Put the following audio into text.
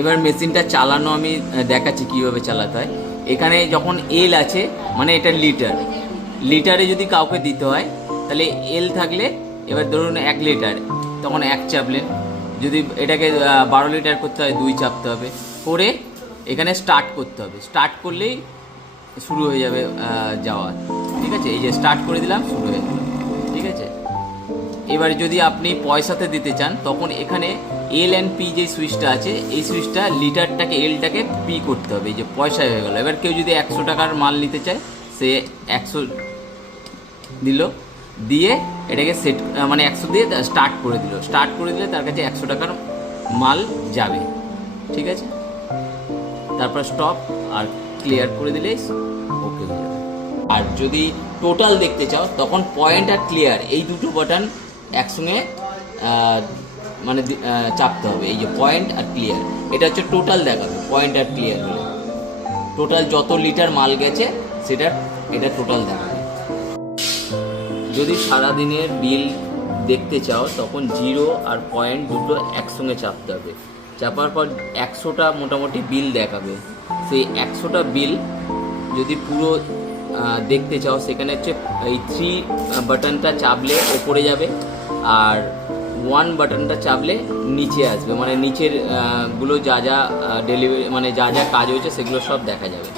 এবার মেশিনটা চালানো আমি দেখাচ্ছি কীভাবে চালাতে হয়। এখানে যখন এল আছে মানে এটা লিটার, লিটারে যদি কাউকে দিতে হয় তাহলে এল থাকলে এবার ধরুন 1 লিটার, তখন 1 চাপলেন। যদি এটাকে 12 লিটার করতে হয় 2 চাপতে হবে, করে এখানে স্টার্ট করতে হবে। স্টার্ট করলেই শুরু হয়ে যাবে যাওয়া। ঠিক আছে, এই যে স্টার্ট করে দিলাম, শুরু হয়ে গেল। ঠিক আছে, এবার যদি আপনি পয়সাতে দিতে চান তখন এখানে এল অ্যান্ড পি যে সুইচটা আছে, এই সুইচটা লিটারটাকে এলটাকে পি করতে হবে। এই যে পয়সা হয়ে গেল। এবার কেউ যদি 100 টাকার মাল নিতে চায় সে 100 দিল, দিয়ে এটাকে সেট মানে 100 দিয়ে স্টার্ট করে দিল। স্টার্ট করে দিলে তার কাছে 100 টাকার মাল যাবে। ঠিক আছে, তারপর স্টপ আর ক্লিয়ার করে দিলেই ওকে হয়ে যাবে। আর যদি টোটাল দেখতে চাও তখন পয়েন্ট আর ক্লিয়ার এই দুটো বাটন একসঙ্গে মানে চাপতে হবে। এই যে পয়েন্ট আর ক্লিয়ার, এটা হচ্ছে টোটাল দেখাবে। পয়েন্ট আর ক্লিয়ার হলে টোটাল যত লিটার মাল গেছে সেটা এটা টোটাল দেখাবে। যদি সারাদিনের বিল দেখতে চাও তখন 0 আর পয়েন্ট দুটো একসঙ্গে চাপতে হবে। চাপার পর 100টা মোটামুটি বিল দেখাবে। সেই 100টা বিল যদি পুরো দেখতে চাও সেখানে হচ্ছে এই 3 বাটনটা চাপলে ওপরে যাবে, আর 1 বাটনটা চাপলে নিচে আসবে। মানে নিচের গুলো যা যা ডেলিভারি মানে যা যা কাজ হয়েছে সেগুলো সব দেখা যাবে।